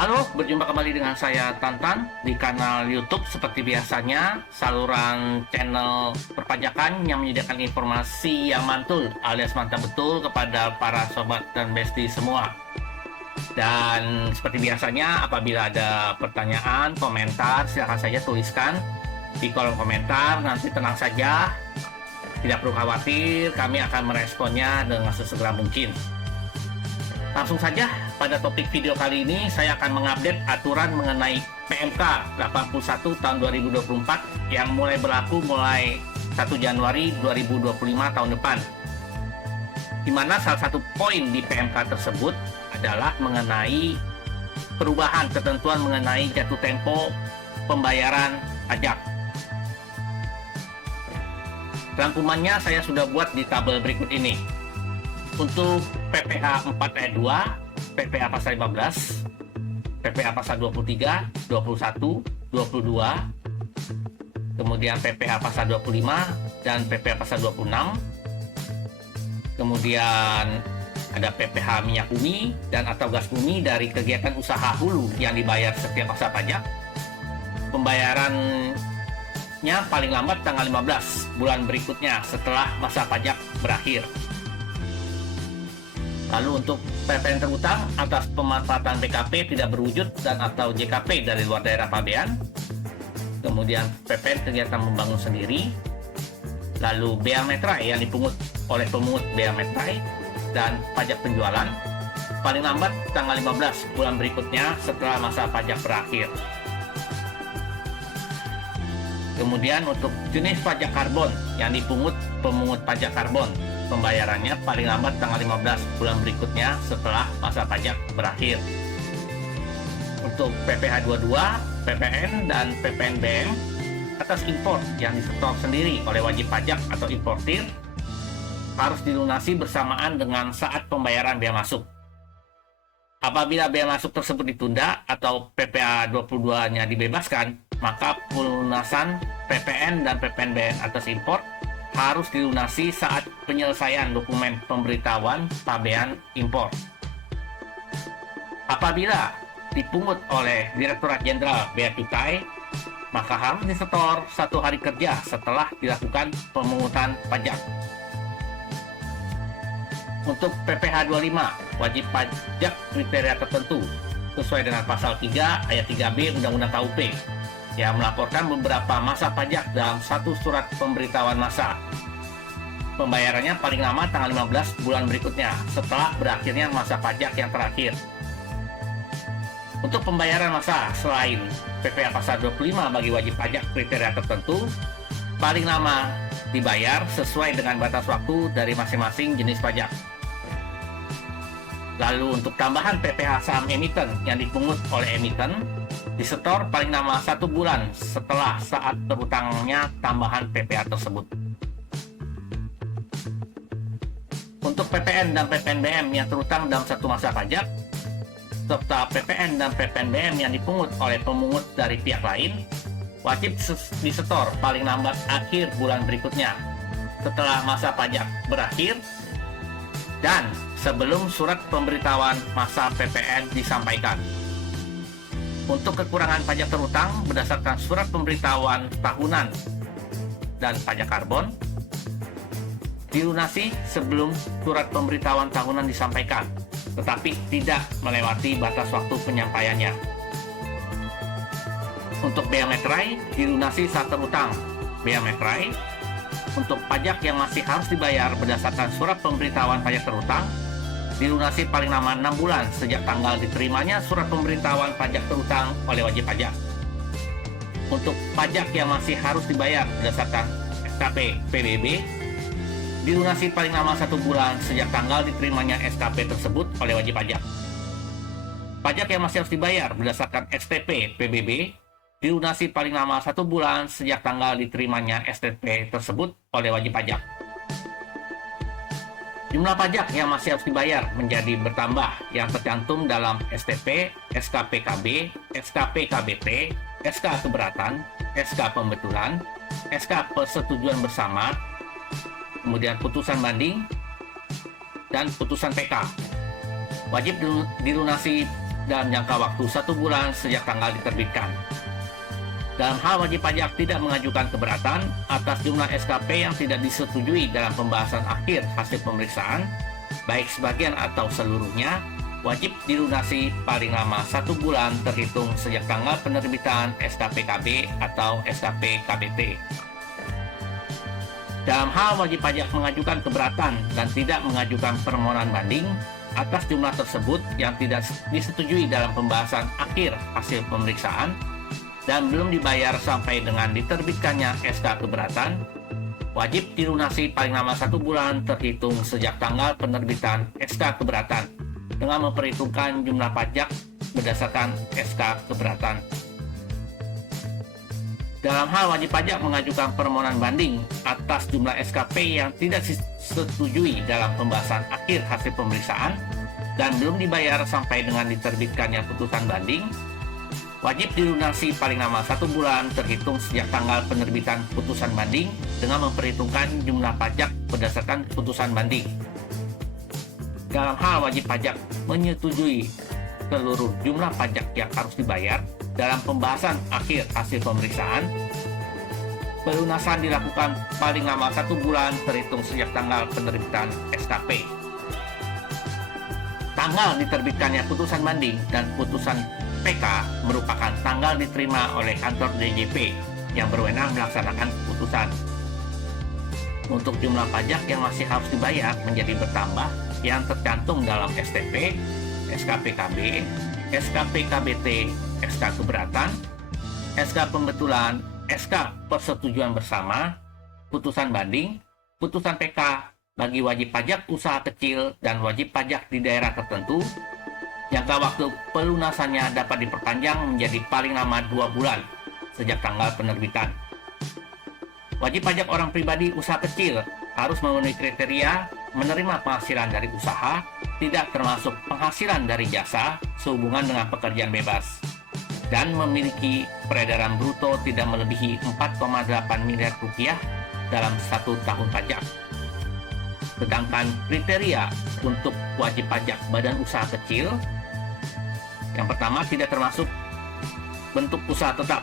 Halo, berjumpa kembali dengan saya Tantan di kanal YouTube seperti biasanya, saluran channel perpajakan yang menyediakan informasi yang mantul alias mantap betul kepada para sobat dan besti semua. Dan seperti biasanya, apabila ada pertanyaan, komentar, silahkan saja tuliskan di kolom komentar. Nanti tenang saja, tidak perlu khawatir, kami akan meresponnya dengan sesegera mungkin. Langsung saja, pada topik video kali ini saya akan mengupdate aturan mengenai PMK 81 tahun 2024 yang mulai berlaku mulai 1 Januari 2025 tahun depan. Di mana salah satu poin di PMK tersebut adalah mengenai perubahan ketentuan mengenai jatuh tempo pembayaran pajak. Rangkumannya saya sudah buat di tabel berikut ini. Untuk PPh 4 ayat 2, PPh pasal 15, PPh pasal 23, 21, 22, kemudian PPh pasal 25 dan PPh pasal 26, kemudian ada PPh minyak bumi dan atau gas bumi dari kegiatan usaha hulu yang dibayar setiap masa pajak. Pembayarannya paling lambat tanggal 15 bulan berikutnya setelah masa pajak berakhir. Lalu untuk PPN terutang atas pemanfaatan BKP tidak berwujud dan atau JKP dari luar daerah pabean. Kemudian PPN kegiatan membangun sendiri. Lalu bea metrai yang dipungut oleh pemungut bea metrai dan pajak penjualan paling lambat tanggal 15 bulan berikutnya setelah masa pajak berakhir. Kemudian untuk jenis pajak karbon yang dipungut pemungut pajak karbon, pembayarannya paling lambat tanggal 15 bulan berikutnya setelah masa pajak berakhir. Untuk PPh 22, PPN, dan PPNBM atas impor yang disetor sendiri oleh wajib pajak atau importir harus dilunasi bersamaan dengan saat pembayaran bea masuk. Apabila bea masuk tersebut ditunda atau PPh 22-nya dibebaskan, maka pelunasan PPN dan PPNBM atas impor harus dilunasi saat penyelesaian dokumen pemberitahuan pabean impor. Apabila dipungut oleh Direktorat Jenderal Bea Cukai, maka harus disetor 1 hari kerja setelah dilakukan pemungutan pajak. Untuk PPh 25, wajib pajak kriteria tertentu sesuai dengan pasal 3 ayat 3B Undang-Undang KUP yang melaporkan beberapa masa pajak dalam satu surat pemberitahuan masa. Pembayarannya paling lama tanggal 15 bulan berikutnya setelah berakhirnya masa pajak yang terakhir. Untuk pembayaran masa selain PPh pasal 25 bagi wajib pajak kriteria tertentu, paling lama dibayar sesuai dengan batas waktu dari masing-masing jenis pajak. Lalu untuk tambahan PPh saham emiten yang dipungut oleh emiten, disetor paling lama 1 bulan setelah saat berutangnya tambahan PPh tersebut. Untuk PPN dan PPNBM yang terutang dalam satu masa pajak, serta PPN dan PPNBM yang dipungut oleh pemungut dari pihak lain, wajib disetor paling lambat akhir bulan berikutnya setelah masa pajak berakhir dan sebelum surat pemberitahuan masa PPN disampaikan. Untuk kekurangan pajak terutang berdasarkan surat pemberitahuan tahunan dan pajak karbon, dilunasi sebelum surat pemberitahuan tahunan disampaikan, tetapi tidak melewati batas waktu penyampaiannya. Untuk bea metrai, dilunasi saat terutang. Bea metrai untuk pajak yang masih harus dibayar berdasarkan surat pemberitahuan pajak terutang, dilunasi paling lama 6 bulan sejak tanggal diterimanya surat pemberitahuan pajak terutang oleh wajib pajak. Untuk pajak yang masih harus dibayar berdasarkan SKP PBB, dilunasi paling lama 1 bulan sejak tanggal diterimanya SKP tersebut oleh wajib pajak. Pajak yang masih harus dibayar berdasarkan STP PBB, dilunasi paling lama 1 bulan sejak tanggal diterimanya STP tersebut oleh wajib pajak. Jumlah pajak yang masih harus dibayar menjadi bertambah yang tercantum dalam STP, SKPKB, SKPKBT, SK keberatan, SK pembetulan, SK persetujuan bersama, kemudian putusan banding, dan putusan PK. Wajib dilunasi dalam jangka waktu 1 bulan sejak tanggal diterbitkan. Dalam hal wajib pajak tidak mengajukan keberatan atas jumlah SKP yang tidak disetujui dalam pembahasan akhir hasil pemeriksaan, baik sebagian atau seluruhnya, wajib dilunasi paling lama 1 bulan terhitung sejak tanggal penerbitan SKPKB atau SKPKBT. Dalam hal wajib pajak mengajukan keberatan dan tidak mengajukan permohonan banding atas jumlah tersebut yang tidak disetujui dalam pembahasan akhir hasil pemeriksaan dan belum dibayar sampai dengan diterbitkannya SK keberatan, wajib dilunasi paling lama 1 bulan terhitung sejak tanggal penerbitan SK keberatan dengan memperhitungkan jumlah pajak berdasarkan SK keberatan. Dalam hal wajib pajak mengajukan permohonan banding atas jumlah SKP yang tidak disetujui dalam pembahasan akhir hasil pemeriksaan dan belum dibayar sampai dengan diterbitkannya putusan banding, wajib dilunasi paling lama 1 bulan terhitung sejak tanggal penerbitan putusan banding dengan memperhitungkan jumlah pajak berdasarkan putusan banding. Dalam hal wajib pajak menyetujui seluruh jumlah pajak yang harus dibayar dalam pembahasan akhir hasil pemeriksaan, pelunasan dilakukan paling lama 1 bulan terhitung sejak tanggal penerbitan SKP. Tanggal diterbitkannya putusan banding dan putusan PK merupakan tanggal diterima oleh kantor DJP yang berwenang melaksanakan putusan. Untuk jumlah pajak yang masih harus dibayar menjadi bertambah yang tercantum dalam STP, SKPKB, SKPKBT, SK keberatan, SK pembetulan, SK persetujuan bersama, putusan banding, putusan PK bagi wajib pajak usaha kecil dan wajib pajak di daerah tertentu. Jangka waktu pelunasannya dapat diperpanjang menjadi paling lama 2 bulan sejak tanggal penerbitan. Wajib pajak orang pribadi usaha kecil harus memenuhi kriteria menerima penghasilan dari usaha, tidak termasuk penghasilan dari jasa sehubungan dengan pekerjaan bebas, dan memiliki peredaran bruto tidak melebihi 4,8 miliar rupiah dalam 1 tahun pajak. Sedangkan kriteria untuk wajib pajak badan usaha kecil, yang pertama tidak termasuk bentuk usaha tetap.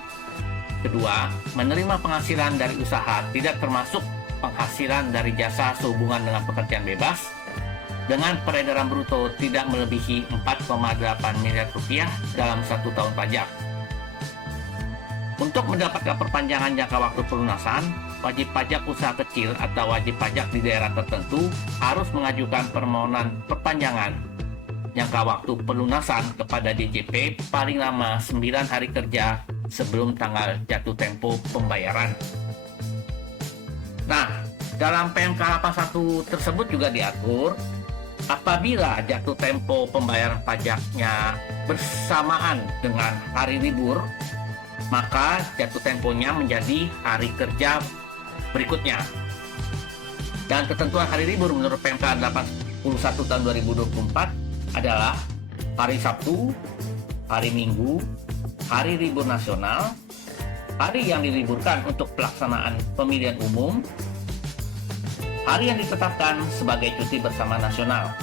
Kedua, menerima penghasilan dari usaha tidak termasuk penghasilan dari jasa sehubungan dengan pekerjaan bebas dengan peredaran bruto tidak melebihi 4,8 miliar rupiah dalam 1 tahun pajak. Untuk mendapatkan perpanjangan jangka waktu pelunasan, wajib pajak usaha kecil atau wajib pajak di daerah tertentu harus mengajukan permohonan perpanjangan jangka waktu pelunasan kepada DJP paling lama 9 hari kerja sebelum tanggal jatuh tempo pembayaran. Nah, dalam PMK 81 tersebut juga diatur apabila jatuh tempo pembayaran pajaknya bersamaan dengan hari libur, maka jatuh temponya menjadi hari kerja berikutnya. Dan ketentuan hari libur menurut PMK 81 tahun 2024 adalah hari Sabtu, hari Minggu, hari libur nasional, hari yang diliburkan untuk pelaksanaan pemilihan umum, hari yang ditetapkan sebagai cuti bersama nasional.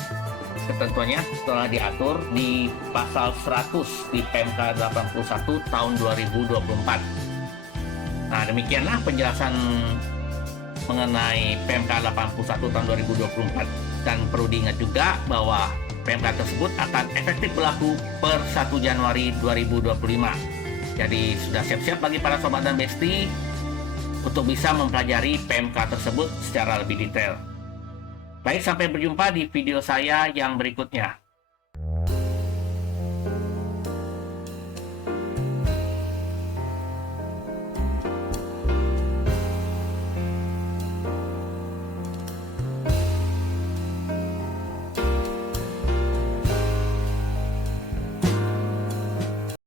Ketentuannya telah diatur di pasal 100 di PMK 81 tahun 2024. Nah, demikianlah penjelasan mengenai PMK 81 tahun 2024. Dan perlu diingat juga bahwa PMK tersebut akan efektif berlaku per 1 Januari 2025. Jadi sudah siap-siap bagi para sobat dan besti untuk bisa mempelajari PMK tersebut secara lebih detail. Baik, sampai berjumpa di video saya yang berikutnya.